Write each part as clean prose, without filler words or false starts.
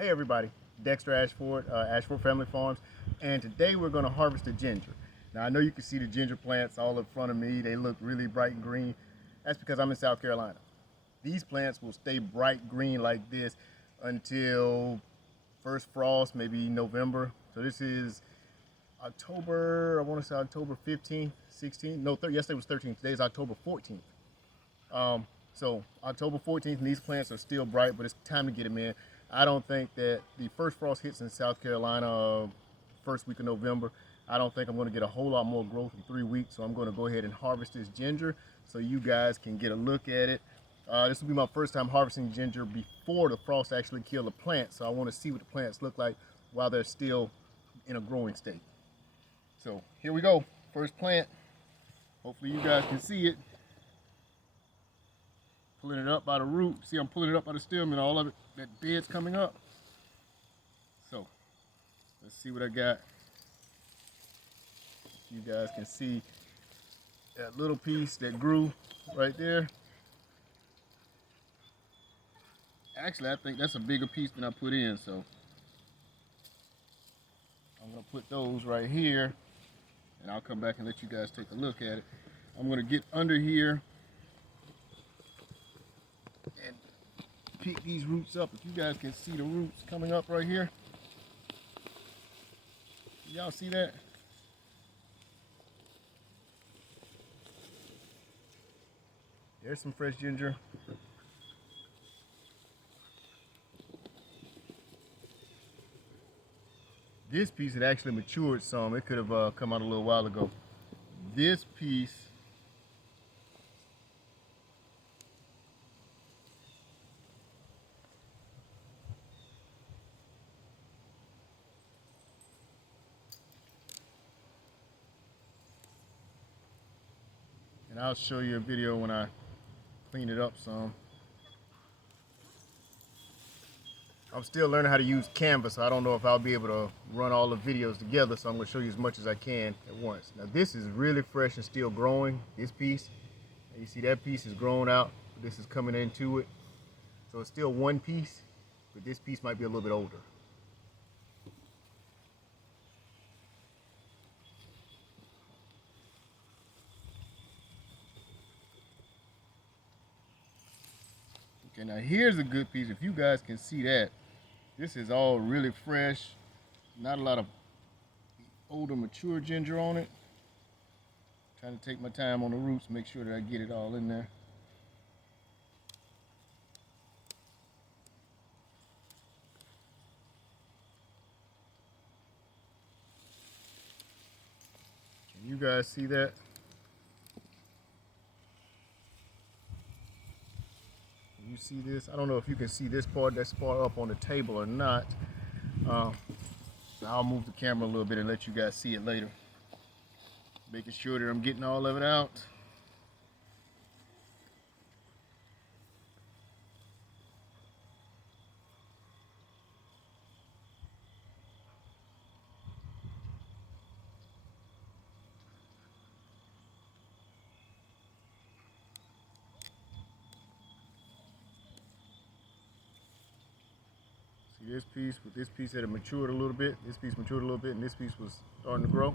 Hey everybody, Dexter Ashford, Ashford Family Farms, and today we're going to harvest the ginger. Now I know you can see the ginger plants all in front of me. They look really bright and green. That's because I'm in South Carolina. These plants will stay bright green like this until first frost, maybe November. So this is October, I want to say October 15th, 16th. No, yesterday was 13th. Today is October 14th. So October 14th, and these plants are still bright, but it's time to get them in. I don't think that the first frost hits in South Carolina first week of November. I don't think I'm going to get a whole lot more growth in 3 weeks, so I'm going to go ahead and harvest this ginger so you guys can get a look at it. This will be my first time harvesting ginger before the frost actually kill the plant, so I want to see what the plants look like while they're still in a growing state. So here we go, first plant. Hopefully you guys can see it. Pulling it up by the root. See, I'm pulling it up by the stem and all of it, that bed's coming up. So, let's see what I got. You guys can see that little piece that grew right there. Actually, I think that's a bigger piece than I put in, so I'm gonna put those right here and I'll come back and let you guys take a look at it. I'm gonna get under here and pick these roots up. If you guys can see the roots coming up right here. Y'all see that? There's some fresh ginger. This piece had actually matured some. It could have come out a little while ago. This piece and I'll show you a video when I clean it up some. I'm still learning how to use Canva, so I don't know if I'll be able to run all the videos together, so I'm going to show you as much as I can at once. Now this is really fresh and still growing, this piece. You see that piece is grown out, this is coming into it. So it's still one piece, but this piece might be a little bit older. Okay, now here's a good piece. If you guys can see that, this is all really fresh. Not a lot of older, mature ginger on it. Trying to take my time on the roots, make sure that I get it all in there. Can you guys see that? You see this? I don't know if you can see this part that's far up on the table or not. So I'll move the camera a little bit and let you guys see it later. Making sure that I'm getting all of it out. See this piece, with this piece that had matured a little bit, this piece matured a little bit, and this piece was starting to grow.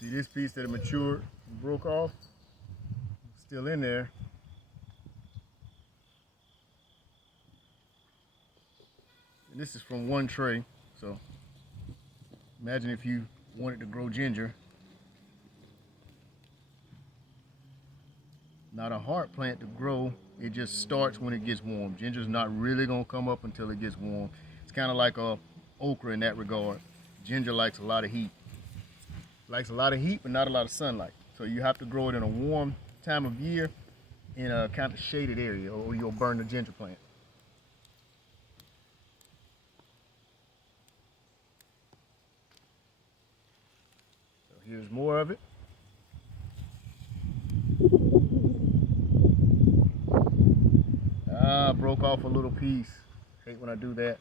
See this piece that had matured and broke off? Still in there. And this is from one tray, so imagine if you wanted to grow ginger. Not a hard plant to grow, it just starts when it gets warm. Ginger's not really gonna come up until it gets warm. It's kind of like a okra in that regard. Ginger likes a lot of heat. Likes a lot of heat, but not a lot of sunlight. So you have to grow it in a warm time of year in a kind of shaded area, or you'll burn the ginger plant. So here's more of it. Broke off a little piece. Hate when I do that.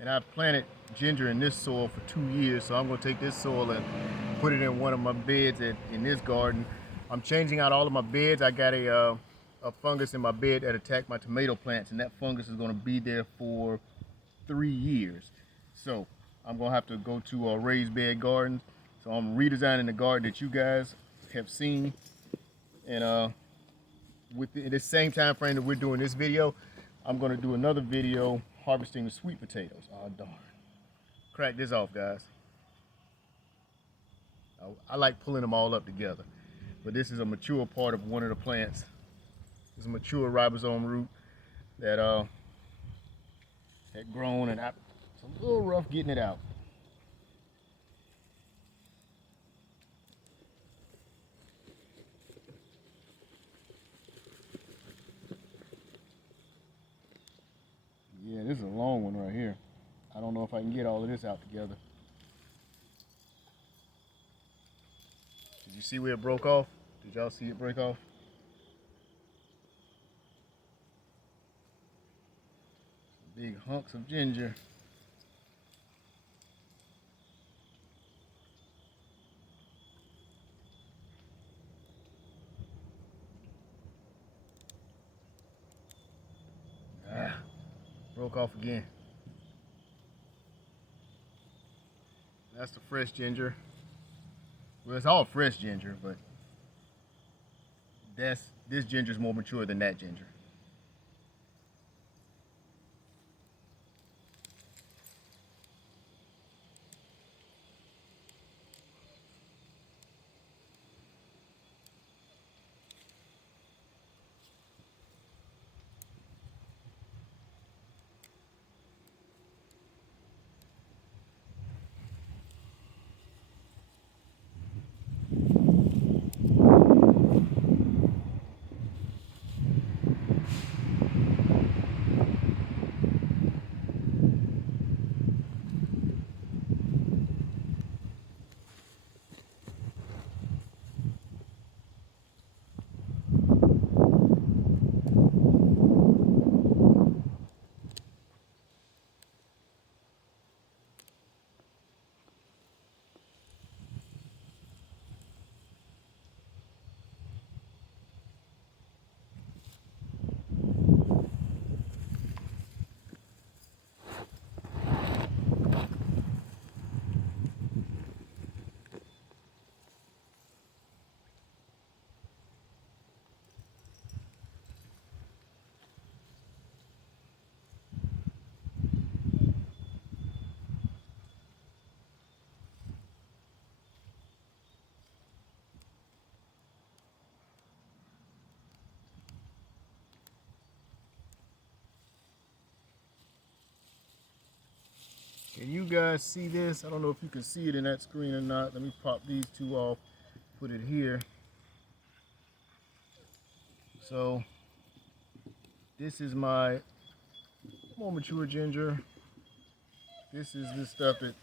And I've planted ginger in this soil for 2 years, so I'm going to take this soil and put it in one of my beds in this garden. I'm changing out all of my beds. I got a fungus in my bed that attacked my tomato plants, and that fungus is going to be there for 3 years. So I'm going to have to go to a raised bed garden. So I'm redesigning the garden that you guys have seen. And within the same time frame that we're doing this video, I'm going to do another video harvesting the sweet potatoes. Oh darn. Crack this off, guys. I like pulling them all up together. But this is a mature part of one of the plants. It's a mature ribosome root that had grown, and it's a little rough getting it out. Yeah, this is a long one right here. I don't know if I can get all of this out together. Did you see where it broke off? Did y'all see it break off? Big hunks of ginger. Broke off again. That's the fresh ginger. Well, it's all fresh ginger, but this ginger is more mature than that ginger. Can you guys see this? I don't know if you can see it in that screen or not. Let me pop these two off, put it here. So this is my more mature ginger. This is the stuff that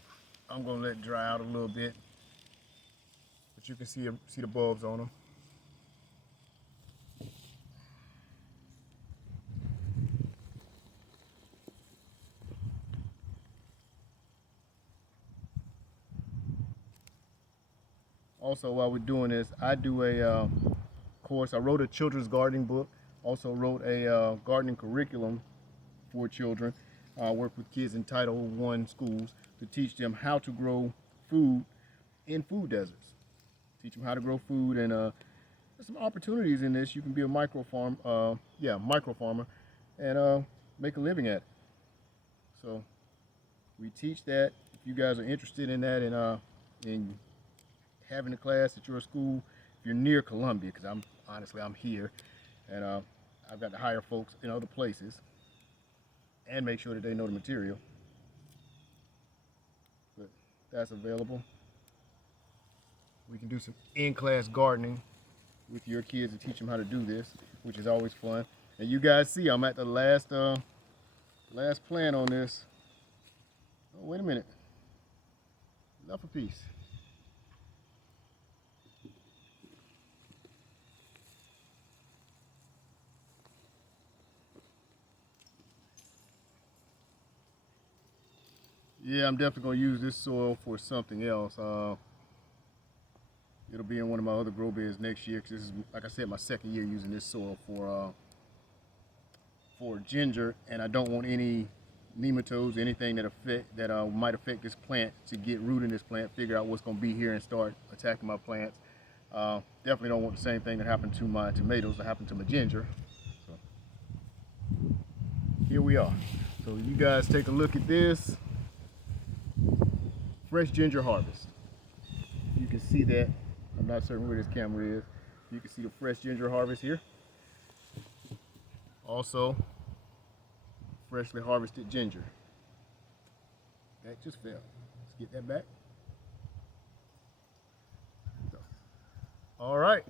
I'm gonna let dry out a little bit, but you can see the bulbs on them. Also, while we're doing this, I do a course. I wrote a children's gardening book. Also wrote a gardening curriculum for children. I work with kids in Title I schools to teach them how to grow food in food deserts. Teach them how to grow food, and there's some opportunities in this. You can be a micro farmer and make a living at it. So we teach that. If you guys are interested in that, and in having a class at your school, if you're near Columbia, because I'm here, and I've got to hire folks in other places. and make sure that they know the material. But that's available. We can do some in-class gardening with your kids to teach them how to do this, which is always fun. And you guys see, I'm at the last plant on this. Oh, wait a minute. Enough a piece. Yeah, I'm definitely gonna use this soil for something else. It'll be in one of my other grow beds next year, because this is, like I said, my second year using this soil for ginger, and I don't want any nematodes, anything that might affect this plant to get root in this plant, figure out what's going to be here and start attacking my plants. Definitely don't want the same thing that happened to my tomatoes that happened to my ginger. So here we are. So you guys take a look at this. Fresh ginger harvest. You can see that. I'm not certain where this camera is. You can see the fresh ginger harvest here. Also, freshly harvested ginger. That just fell. Let's get that back. All right,